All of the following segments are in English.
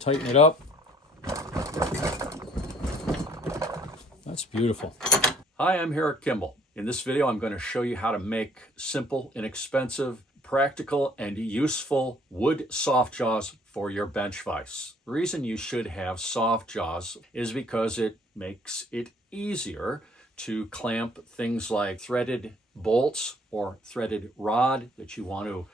tighten it up. That's beautiful. Hi, I'm Eric Kimball. In this video, I'm going to show you how to make simple, inexpensive, practical, and useful wood soft jaws for your bench vise. The reason you should have soft jaws is because it makes it easier to clamp things like threaded bolts or threaded rod that you want to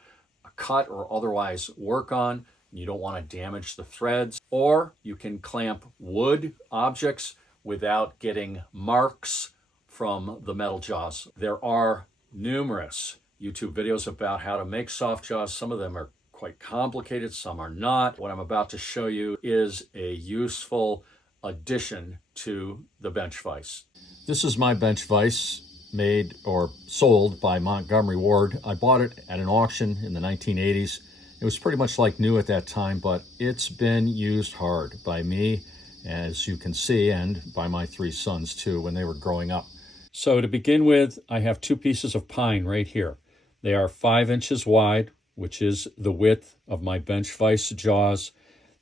cut or otherwise work on. You don't want to damage the threads. Or you can clamp wood objects without getting marks from the metal jaws. There are numerous YouTube videos about how to make soft jaws. Some of them are quite complicated, some are not. What I'm about to show you is a useful addition to the bench vise. This is my bench vise, made or sold by Montgomery Ward. I bought it at an auction in the 1980s. It was pretty much like new at that time, but it's been used hard by me, as you can see, and by my 3 sons too when they were growing up. So to begin with, I have 2 pieces of pine right here. They are 5 inches wide, which is the width of my bench vise jaws.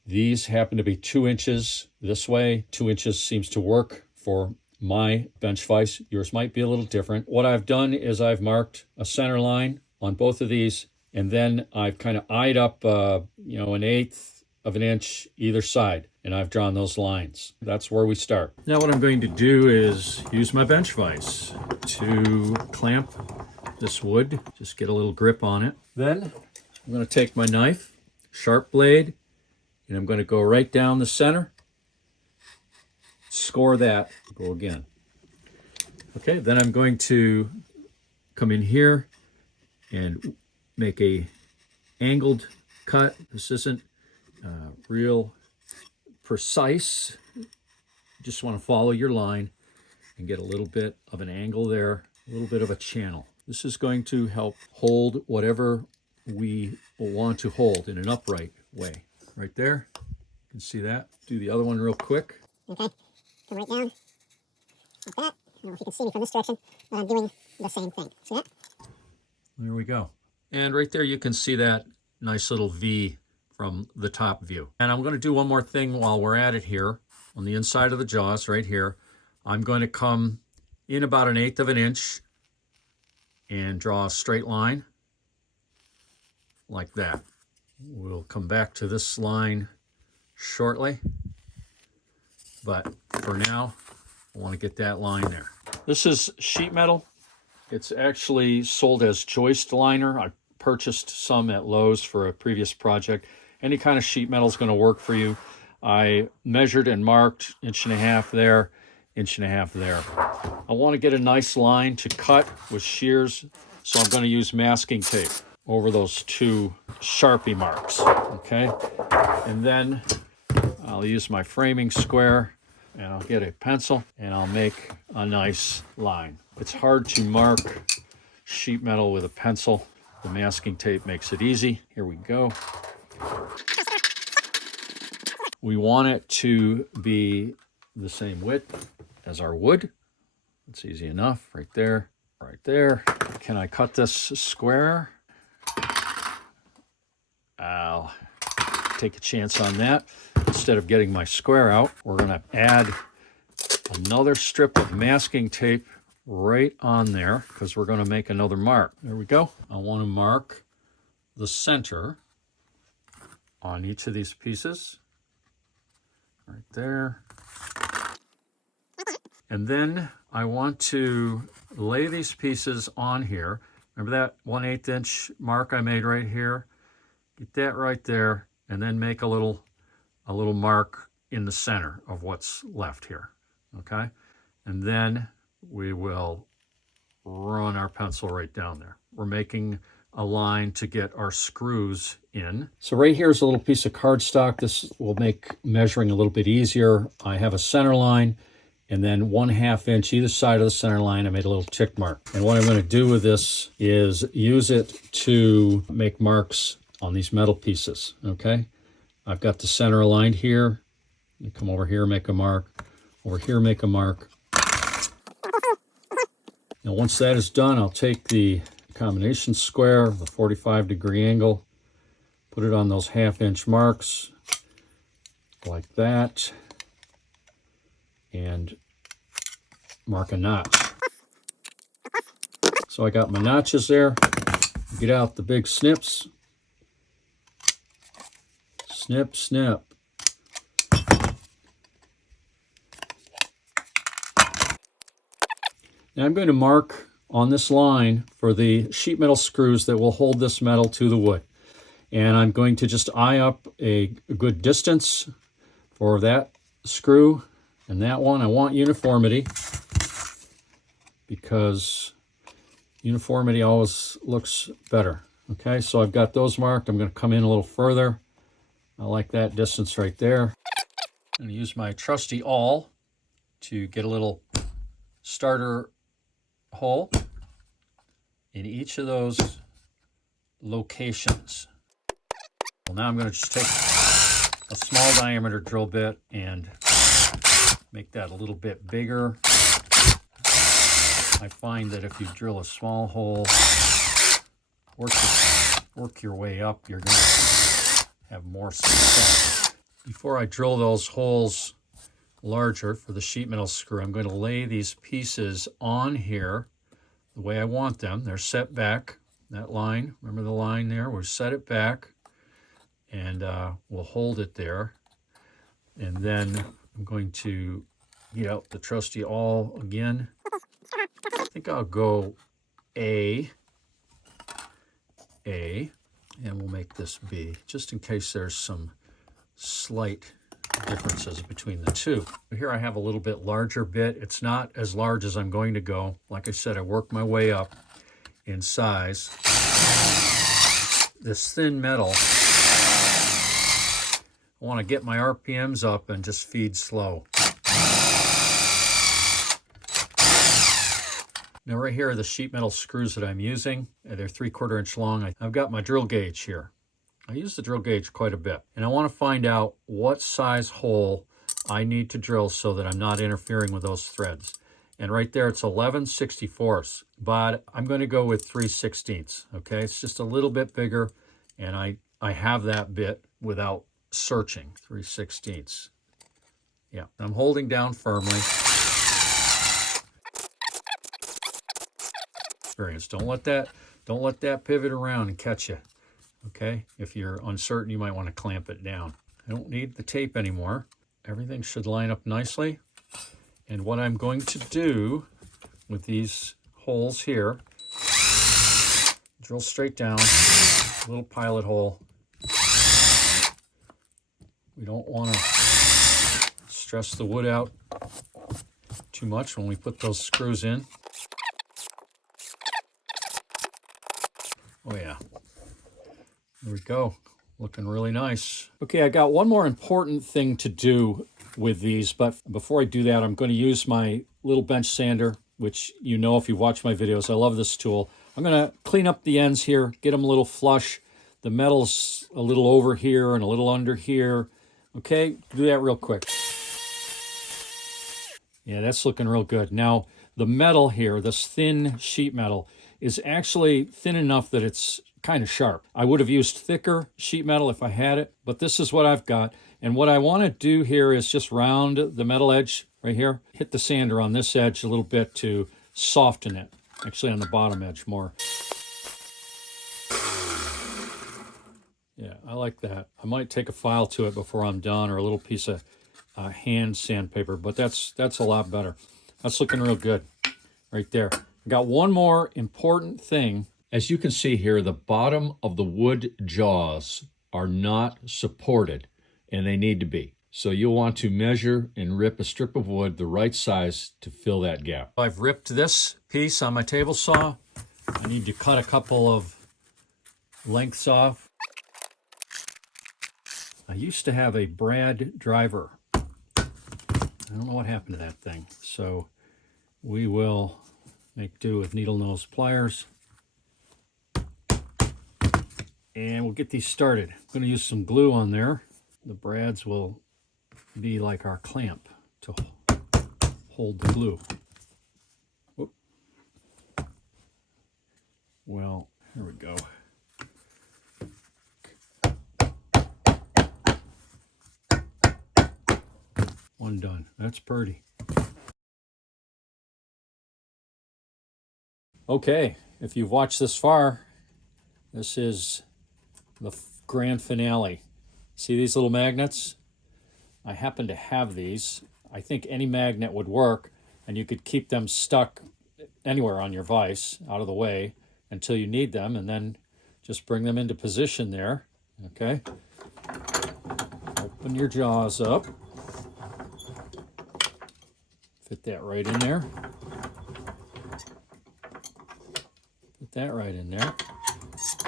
These happen to be 2 inches this way. 2 inches seems to work for my bench vise. Yours might be a little different. What I've done is I've marked a center line on both of these, and then I've kind of eyed up, an 1/8 of an inch either side, and I've drawn those lines. That's where we start. Now what I'm going to do is use my bench vise to clamp this wood, just get a little grip on it. Then I'm going to take my knife, sharp blade, and I'm going to go right down the center, score that, go again. Okay, then I'm going to come in here and make a angled cut. This isn't real precise. You just want to follow your line and get a little bit of an angle there, a little bit of a channel. This is going to help hold whatever we want to hold in an upright way. Right there, you can see that. Do the other one real quick. Okay, come right down, like that. I don't know if you can see me from this direction, but I'm doing the same thing. See that? There we go. And right there you can see that nice little V from the top view. And I'm going to do one more thing while we're at it here. On the inside of the jaws right here, I'm going to come in about 1/8 of an inch and draw a straight line like that. We'll come back to this line shortly, but for now I want to get that line there. This is sheet metal. It's actually sold as joist liner. I purchased some at Lowe's for a previous project. Any kind of sheet metal is going to work for you. I measured and marked 1.5 there, 1.5 there. I want to get a nice line to cut with shears, so I'm going to use masking tape over those 2 Sharpie marks, okay? And then I'll use my framing square, and I'll get a pencil, and I'll make a nice line. It's hard to mark sheet metal with a pencil. The masking tape makes it easy. Here we go. We want it to be the same width as our wood. It's easy enough, right there, right there. Can I cut this square? I'll take a chance on that. Instead of getting my square out, we're going to add another strip of masking tape right on there because we're going to make another mark. There we go. I want to mark the center on each of these pieces. Right there. And then I want to lay these pieces on here. Remember that 1/8 inch mark I made right here? Get that right there, and then make a little mark in the center of what's left here, okay? And then we will run our pencil right down there. We're making a line to get our screws in. So right here is a little piece of cardstock. This will make measuring a little bit easier. I have a center line, and then 1/2 inch either side of the center line. I made a little tick mark. And what I'm going to do with this is use it to make marks on these metal pieces, okay? I've got the center aligned here. You come over here, make a mark. Over here, make a mark. Now once that is done, I'll take the combination square, the 45-degree angle, put it on those 1/2 inch marks, like that, and mark a notch. So I got my notches there. Get out the big snips. Snip, snip. Now I'm going to mark on this line for the sheet metal screws that will hold this metal to the wood. And I'm going to just eye up a good distance for that screw and that one. I want uniformity because uniformity always looks better. Okay, so I've got those marked. I'm going to come in a little further. I like that distance right there. I'm going to use my trusty awl to get a little starter hole in each of those locations. Well, now I'm going to just take a small diameter drill bit and make that a little bit bigger. I find that if you drill a small hole, work your way up, you're going to have more success. Before I drill those holes larger for the sheet metal screw, I'm going to lay these pieces on here the way I want them. They're set back, that line, remember the line there? We'll set it back and we'll hold it there. And then I'm going to get out the trusty awl again. I think I'll go A, and we'll make this B, just in case there's some slight differences between the two. Here I have a little bit larger bit. It's not as large as I'm going to go. Like I said, I work my way up in size. This thin metal, I want to get my RPMs up and just feed slow. Now right here are the sheet metal screws that I'm using. They're 3/4 inch long. I've got my drill gauge here. I use the drill gauge quite a bit. And I want to find out what size hole I need to drill so that I'm not interfering with those threads. And right there it's 11/64, but I'm going to go with 3/16. Okay, it's just a little bit bigger, and I have that bit without searching. 3/16. Yeah, I'm holding down firmly. Experience. Don't let that pivot around and catch you. Okay, if you're uncertain, you might want to clamp it down. I don't need the tape anymore. Everything should line up nicely. And what I'm going to do with these holes here, drill straight down, little pilot hole. We don't want to stress the wood out too much when we put those screws in. Oh yeah, there we go, looking really nice. Okay, I got one more important thing to do with these, but before I do that, I'm going to use my little bench sander, which you know if you've watched my videos, I love this tool. I'm going to clean up the ends here, get them a little flush. The metal's a little over here and a little under here. Okay, do that real quick. Yeah, that's looking real good. Now, the metal here, this thin sheet metal, is actually thin enough that it's kind of sharp. I would have used thicker sheet metal if I had it, but this is what I've got. And what I want to do here is just round the metal edge right here. Hit the sander on this edge a little bit to soften it. Actually on the bottom edge more. Yeah, I like that. I might take a file to it before I'm done, or a little piece of hand sandpaper, but that's a lot better. That's looking real good right there. I got one more important thing. As you can see here, the bottom of the wood jaws are not supported, and they need to be. So you'll want to measure and rip a strip of wood the right size to fill that gap. I've ripped this piece on my table saw. I need to cut a couple of lengths off. I used to have a brad driver. I don't know what happened to that thing. So we will make do with needle nose pliers. And we'll get these started. I'm going to use some glue on there. The brads will be like our clamp to hold the glue. Whoop. Well, here we go. One done. That's pretty. Okay, if you've watched this far, this is the grand finale. See these little magnets? I happen to have these. I think any magnet would work, and you could keep them stuck anywhere on your vise, out of the way, until you need them, and then just bring them into position there. Okay? Open your jaws up. Fit that right in there. Put that right in there.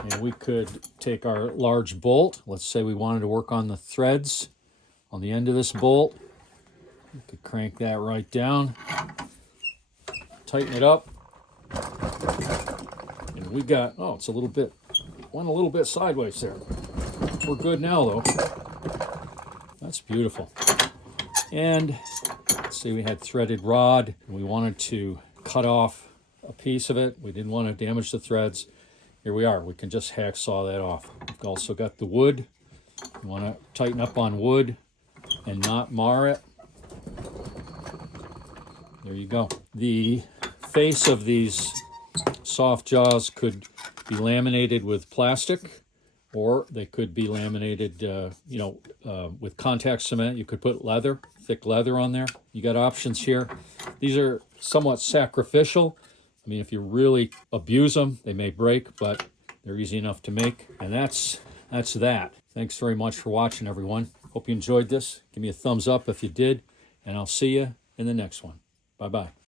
And we could take our large bolt. Let's say we wanted to work on the threads on the end of this bolt. We could crank that right down. Tighten it up. And we got, oh, it's a little bit, went a little bit sideways there. We're good now, though. That's beautiful. And let's see, we had threaded rod. We wanted to cut off a piece of it. We didn't want to damage the threads. Here we are. We can just hacksaw that off. We've also got the wood. You want to tighten up on wood and not mar it. There you go. The face of these soft jaws could be laminated with plastic, or they could be laminated, with contact cement. You could put leather, thick leather on there. You got options here. These are somewhat sacrificial. I mean, if you really abuse them, they may break, but they're easy enough to make. And that's that. Thanks very much for watching, everyone. Hope you enjoyed this. Give me a thumbs up if you did, and I'll see you in the next one. Bye-bye.